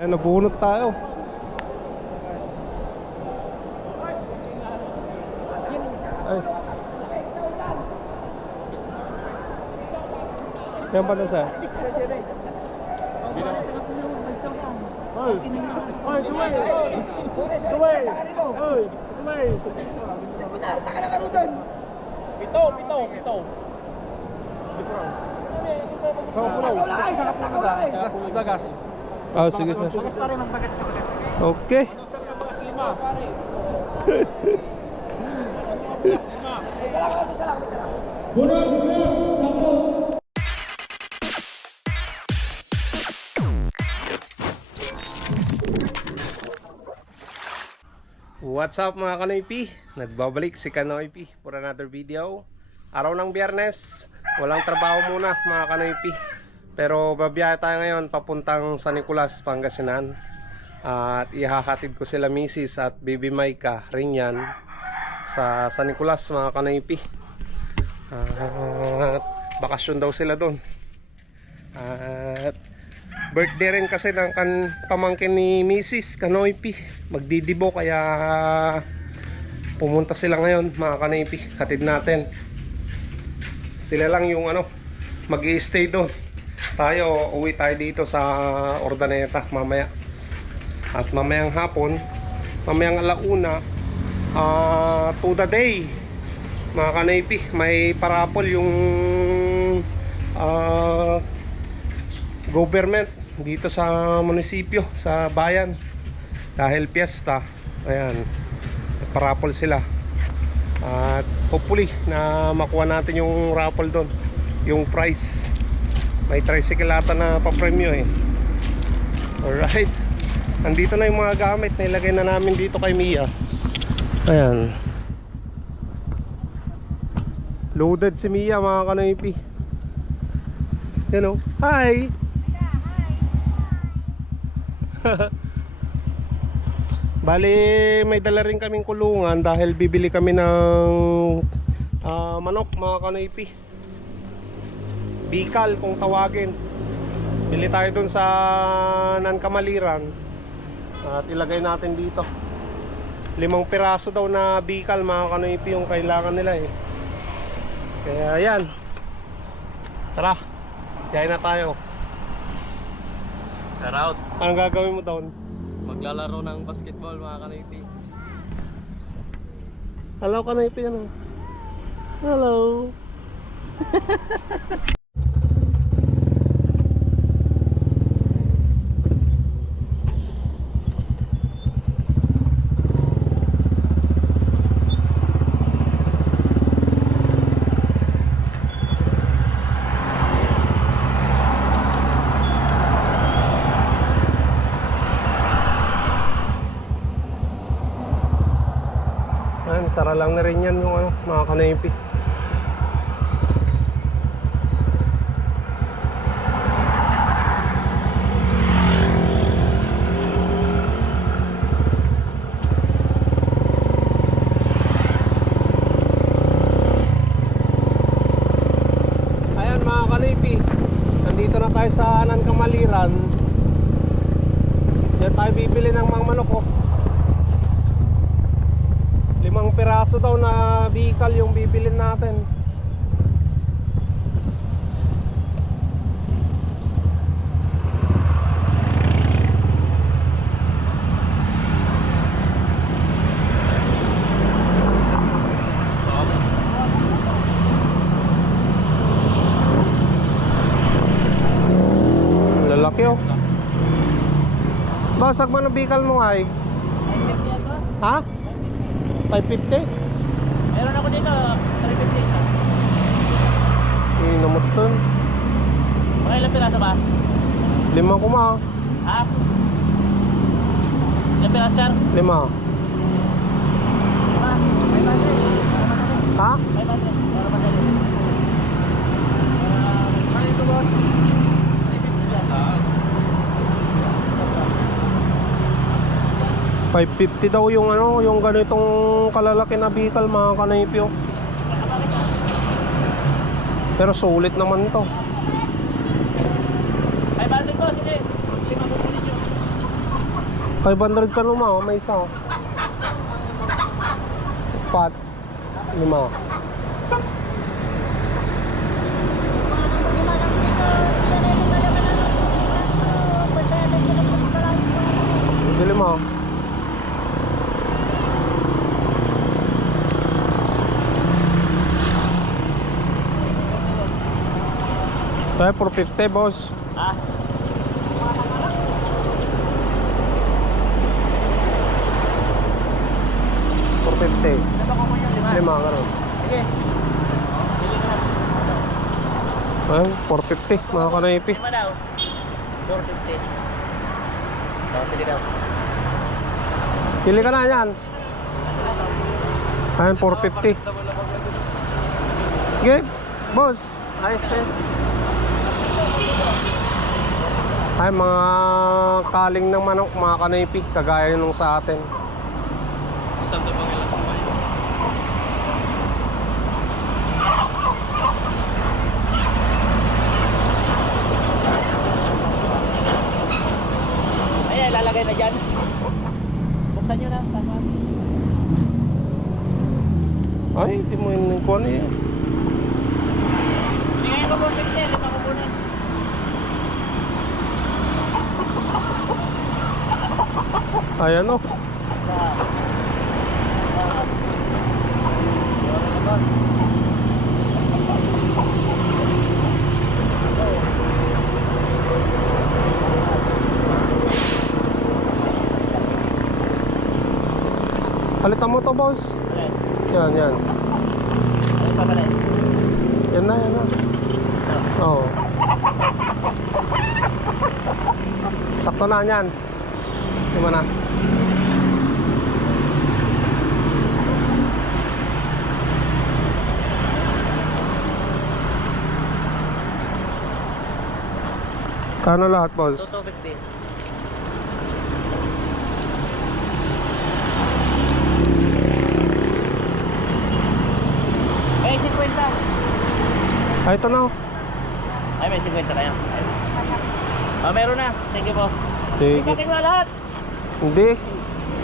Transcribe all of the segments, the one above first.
Ayan, nabunot tayo. Ay. Yan pa na sa? Oy! Oy, tumay! Tumay! Oy! Tumay! Punarta ka na kano doon. Pito. Saan ko lang? Bagas. Ah, sige sir. Bagas pare, magbagat ka bagat. Okay. Isa lang. What's up mga Kanoypi? Nagbabalik si Kanoypi for another video. Araw ng Biyernes, walang trabaho muna mga Kanoypi. Pero babiyahe tayo ngayon papuntang San Nicolas, Pangasinan. At ihahatid ko sila Mrs. at Baby Maika Rinyan sa San Nicolas mga Kanoypi. At bakasyon daw sila doon. At birthday rin kasi ng pamangkin ni Mrs. Kanoypi, magdidibo, kaya pumunta sila ngayon mga Kanoypi. Hatid natin sila lang yung mag-i-stay doon. Tayo uwi tayo dito sa Urdaneta mamaya. At mamayang hapon, mamayang alauna, to the day mga Kanoypi, may parapol yung government dito sa munisipyo, sa bayan, dahil piyesta. Ayan, parapol sila. At hopefully na makuha natin yung raffle doon, yung prize. May tricycle ata na pa-premyo eh. Alright, nandito na yung mga gamit na ilagay na namin dito kay Mia. Ayan, loaded si Mia mga Kanoypi. Yan o, hi! Bali, may dala rin kaming kulungan dahil bibili kami ng manok mga Kanoypi. Bikal kung tawagin. Bili tayo dun sa Nankamaliran at ilagay natin dito. 5 piraso daw na bikal mga Kanoypi yung kailangan nila eh. Kaya yan, tara, kaya na tayo. Tara out. Anong gagawin mo doon? Maglalaro ng basketball mga Kanoypi. Hello Kanoypi, ano? Hello. Sara lang na rin yan yung mga Kanoypi. Ayan mga Kanoypi, nandito na tayo sa Nankamaliran. Diyan tayo bibili ng mga manok oh. 5 piraso daw na bikal yung bibilin natin. Lalaki oh. Basag man ang bikal mo ay? Ha? 550? Meron ako dito, 350 isa. Inamot dun. Mga ilang piraso ba? 5 kuma. Ha? Ilang piraso sir? 5. 500. Ha? 500. Meron pa sir. Ano ito ba? 350 yan. 550 daw yung yung ganitong kalalaki na bikal mga Kanoypi oh. Pero sulit naman to. 500 po, sige. 5 po nyo. 500 pa luma, oh. May isa, oh. Pat. 5. Bili mo. Tayo, 450, boss. Ha? 450. Lima, gano'n. Sige. Ayun, 450, mga kanaypi. Lima daw. 450. Sige daw. Pili ka na yan. Ayun, 450. Sige, boss. Ayos, eh. Ay, mga kaling ng manok, mga kanaypi, kagaya nung sa atin. Saan ito bang ilang kumain? Ayan, lalagay na dyan. Buksan nyo na. Tama. Ay, di mo yun kung ano yan. Hindi ngayon ko 450. Lima ko muna. Ay, ano? Palitan mo to, boss. Yan, yan. Ano pa pala? Yan na, yan na. Oo. Sakto na yan. Lima na. Kano lahat, boss? 250. May 50. Ay, ito na. Ay, may 50 kayo. Ah, meron na. Thank you, boss. Sige. Ikakin mo lahat. Hindi.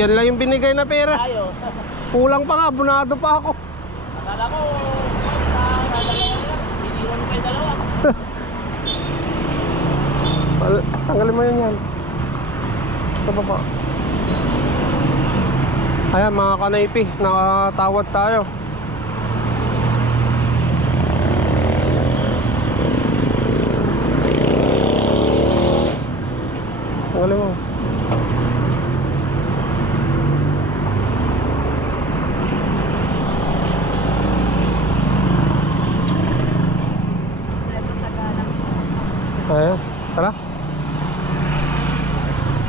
Yan lang yung binigay na pera. Tayo. Kulang pa nga, bunado pa ako. Akala ko, dalawa lang. Iniwan mo kayo dalawa. Tanggalin mo yan. Sa baba. Ayan, mga kanaypi, nakatawad tayo. Tanggalin mo. Ayan, tara.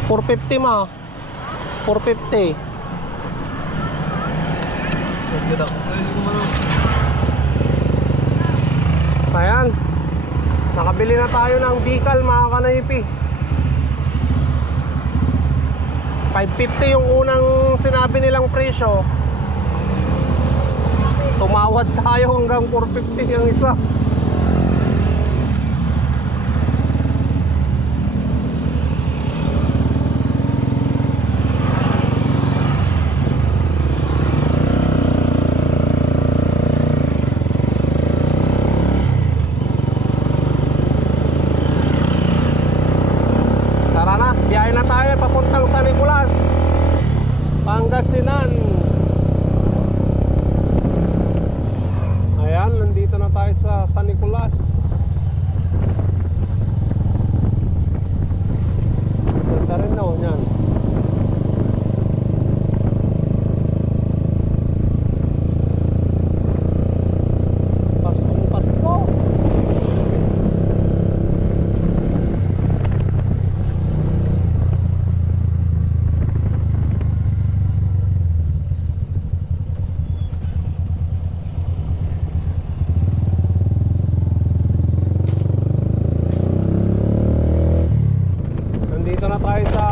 450 ma. 450. Ayan. Nakabili na tayo ng Bicol, mga kanaypi. 550 yung unang sinabi nilang presyo. Tumawad tayo hanggang 450 yung isa. Tara na, biyahe na tayo papuntang San Nicolas, Pangasinan. Ayan, nandito na tayo sa San Nicolas. Ganda rin na, yan. Paskong Pasko. Nandito na tayo sa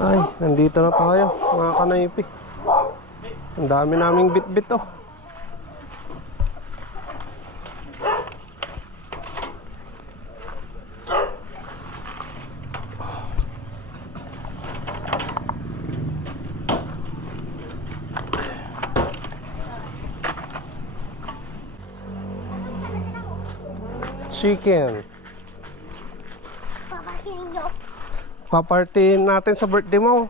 Ay, nandito na tayo, mga kanaypi. Ang dami naming bit-bit oh. Chicken. Papartiin natin sa birthday mo.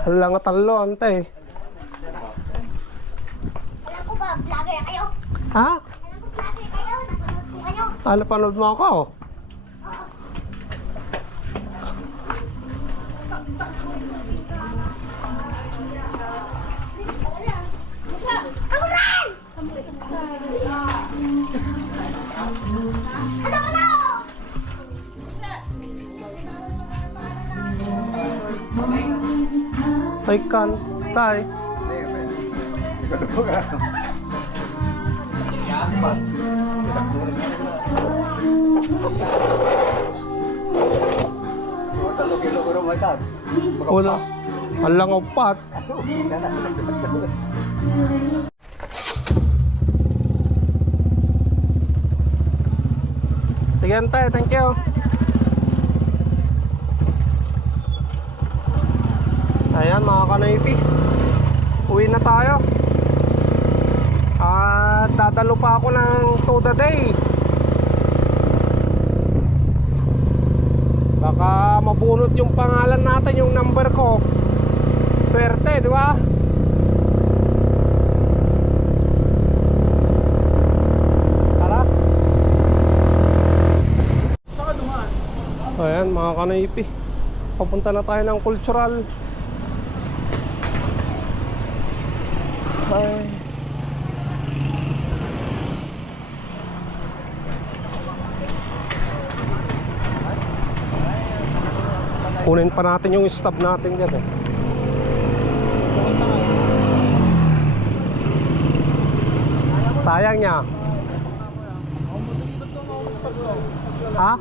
Hala nga talo, ante. Alam ko ba, vlogger kayo? Ha? Alam ko vlogger kayo, napanood ko kayo. Ano, panood mo ako? Kamuran! Ano ko na? Ay kan, tay. Wala. Alang upat. Sige, tay, thank you. Ayan mga kanaypi, uwi na tayo. At dadalo pa ako ng to the day. Baka mabunot yung pangalan natin, yung number ko. Swerte, di ba? Tara. Ayan mga kanaypi, papunta na tayo ng cultural. Ay. Kunin pa natin yung stub natin dyan eh. Sayang niya. Ha?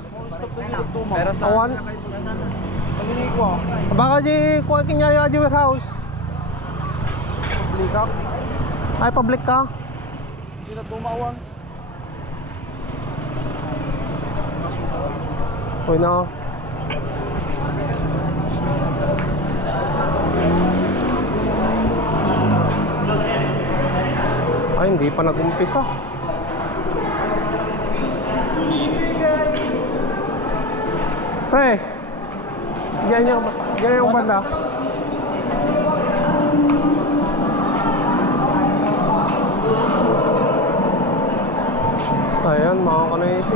Pero sa Awan? Baka di kuha kinya yung warehouse. Ay, public ka? hindi na tumawang. Uy na. Ay, hindi pa nag-umpisa. Pre, yan yung banda. Ayan, mga kanaypi.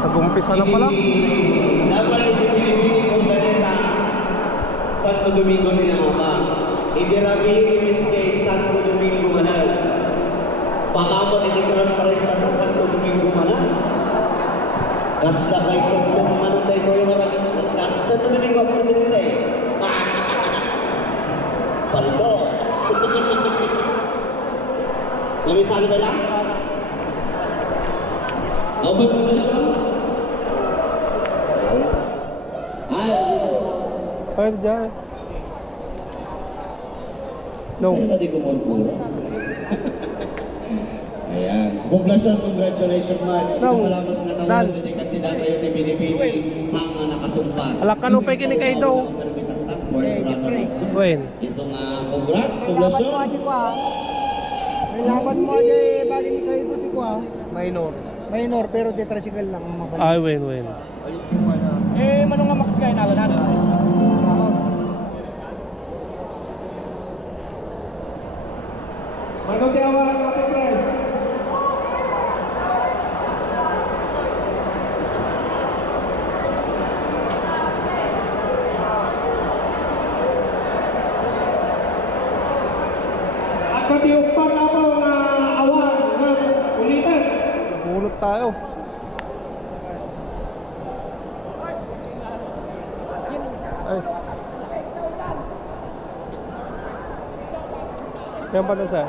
Nag-umpisa na pala. Santo Domingo ni Mama. Idirabi inis kay Santo Domingo Manal. Pakamot itikran para sa Santo Domingo Manal. Kasta kay kung manunday ko yung kasta Santo Domingo Presidente. Paldo. Namisali ba lang? Open position. Pwede dyan. No. Hindi ko muna. Ayan. Poblasyon, congratulations man. Hindi No. ka malamas nga Dan. tawag din kandidato yun ni Pinipini hanga nakasumpat. Alak ka no, pwede ni kayo daw. First runner. Wen. Isong congrats, poblasyon. May laban mo aja eh, bagay ni kayo dito ko ah. Minor, pero di tricycle lang ang mabalik. Ay, wen. Eh, manong nga max kayo nalan? Ano tiyawan natin, friend? At patiupan ako na awan ng ulitan. Bunot tayo. Ay. Yan pa na sa?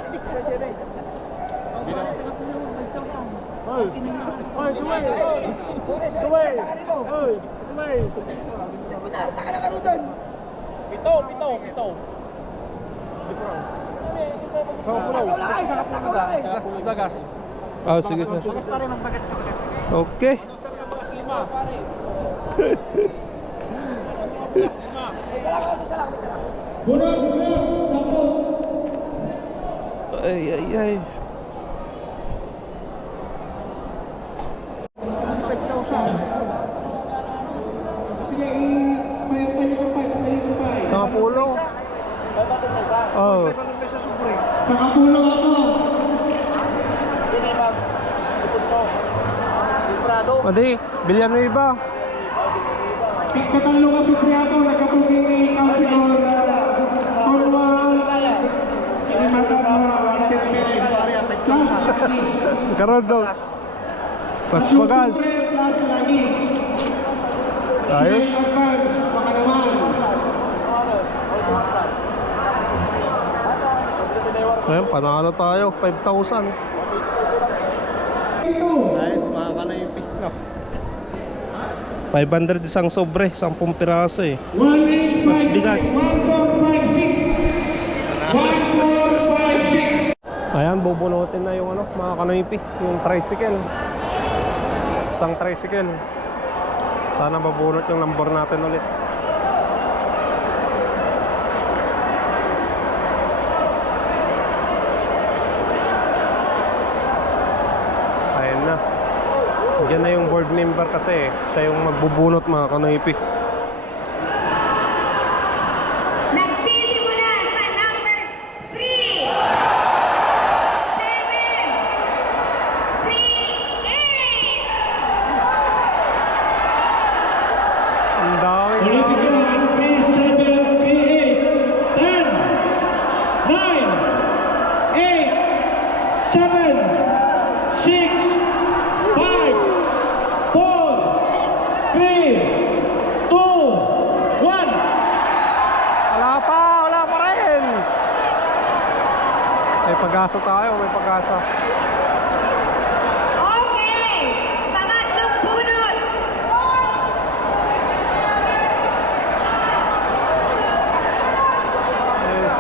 Ah, sige sir. Okay. Ay, ay, ay. Sa pulo. Oh. Nakapulong ako. Madi, bilyan mo iba. Pagkatalo ka Supriato, nagkapuging ni Councilor Cornwall. Sinimata na Plus Lagis. Karon daw. Pas pagas. Plus Lagis. Ayos. Advance, baka naman. Ayun, panalo tayo. 5,000. Nice, mga kanaypi. No. 500 isang sobre, 10 piraso eh. 185. Mas bigas. 1456. 1456. Ayan, bubunutin na yung ano, mga kanaypi. Yung tricycle. Isang tricycle. Sana babunot yung number natin ulit. Ayan na. Diyan na yung board member kasi siya yung magbubunot, mga kanaypi. Nagsisimula sa number 3, 7, 3, 8. Ang daming Olympic Grand Prix 7, P8, 10, 9, 8, 7, 6, 5, 4, 3, 2, 1. wala pa rin. May pag-asa tayo, may pag-asa. Okay, pangatlong bunot. Yes.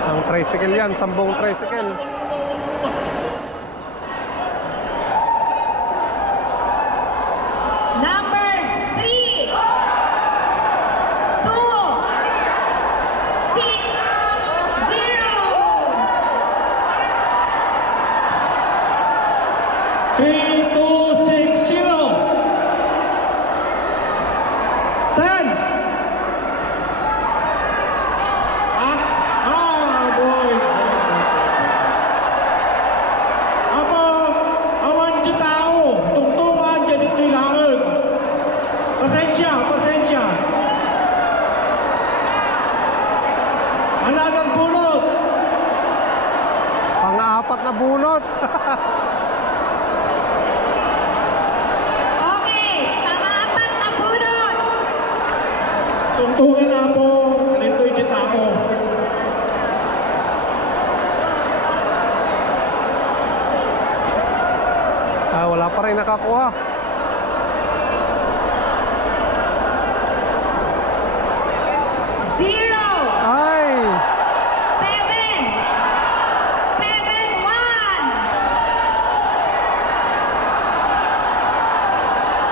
Isang tricycle yan, 10 tricycle. Number 3, 2, 6, 3260 10 boy ako awan di tao tungtungan dyan ito'y laag pasensya alagang bunot Pang-apat na bunot. Okay, pang-apat na bunot. tungtungan na po ganito'y di tao. Wala pa rin nakakuha. Zero, Ay! 7, 7, 1.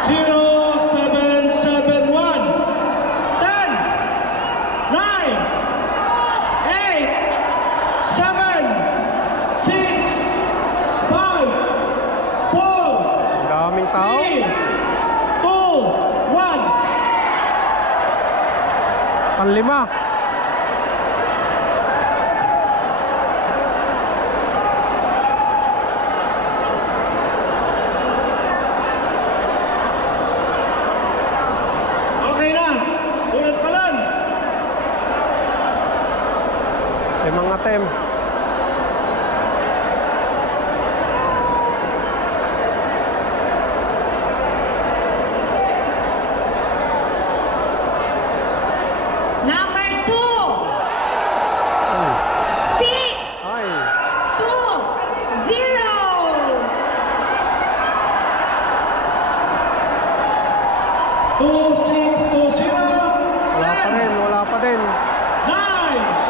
0771 10 9 8 7 6 5 4 Daming tao. 3 2 1 Panlima. Wala pa din. 9.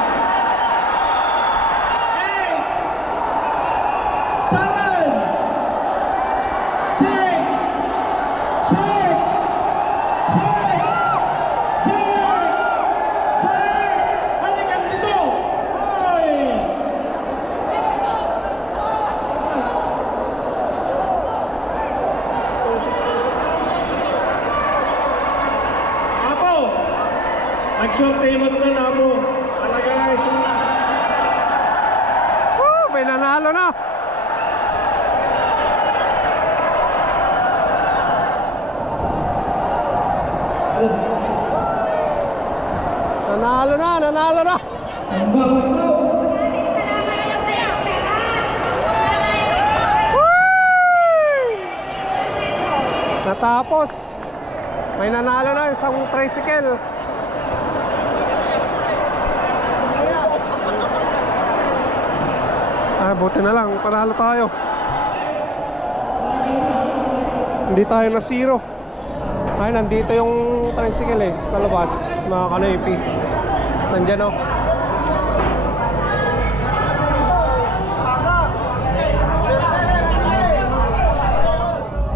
Nagsortaymot na na po. Talaga guys. May nanalo na. Nanalo na. Natapos. May nanalo na isang tricycle. Buti na lang, panalo tayo. Hindi tayo na zero. Ay, nandito yung tricycle sa labas, mga kanoypi. Nandyan o.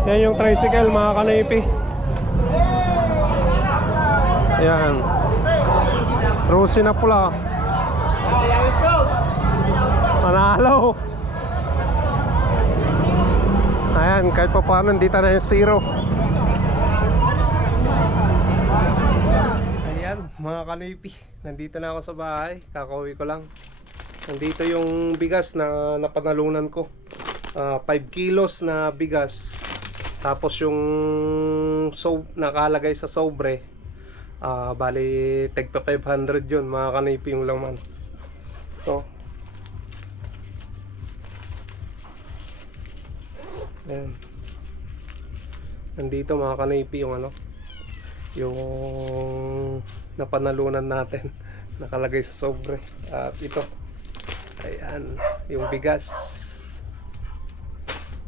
Yan yung tricycle, mga kanoypi. Ayan. Rusi na pula. Panalo. Ayan, kahit pa paano hindi tayo yung zero. Ayan, mga kanipi, nandito na ako sa bahay. Kakauwi ko lang. Nandito yung bigas na napanalunan ko. 5 kilos na bigas. Tapos yung nakalagay sa sobre, bali tagpa 500 yun, mga kanipi, yung laman. So ayan. Nandito, mga kanipi, yung yung napanalunan natin. Nakalagay sa sobre. At ito, ayan, yung bigas.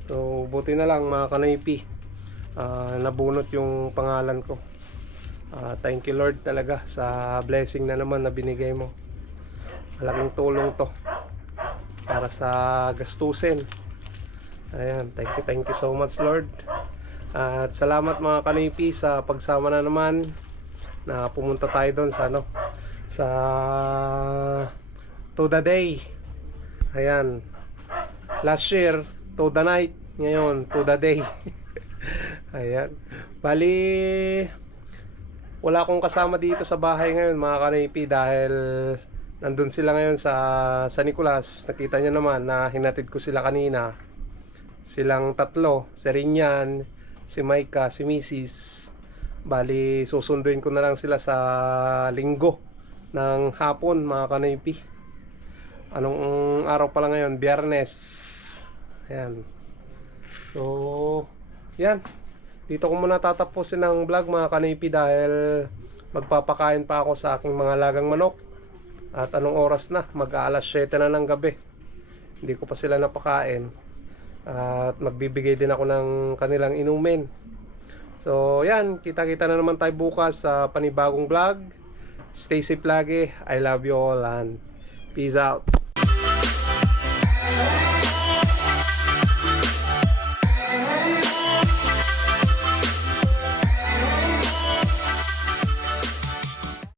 So buti na lang, mga kanipi, nabunot yung pangalan ko. Thank you Lord talaga sa blessing na naman na binigay mo. Malaking tulong to para sa gastusin. Ayan, thank you so much Lord. At salamat, mga kanipi, sa pagsama na naman na pumunta tayo doon sa sa To The Day. Ayan, last year To The Night, ngayon To The Day. Ayan, bali wala akong kasama dito sa bahay ngayon, mga kanipi, dahil nandun sila ngayon sa Nicolas. Nakita nyo naman na hinatid ko sila kanina. Silang tatlo, si Rinyan, si Maika, si Mrs. Bali susunduin ko na lang sila sa linggo ng hapon, mga kanipi. Anong araw pala ngayon? Biyernes. Ayan. So yan, dito ko muna tatapusin ang vlog, mga kanipi, dahil magpapakain pa ako sa aking mga lagang manok. At anong oras na? Mag-aalas 7 na ng gabi. Hindi ko pa sila napakain. At magbibigay din ako ng kanilang inumin. So yan, kita-kita na naman tayo bukas sa panibagong vlog. Stay safe lagi. I love you all and peace out.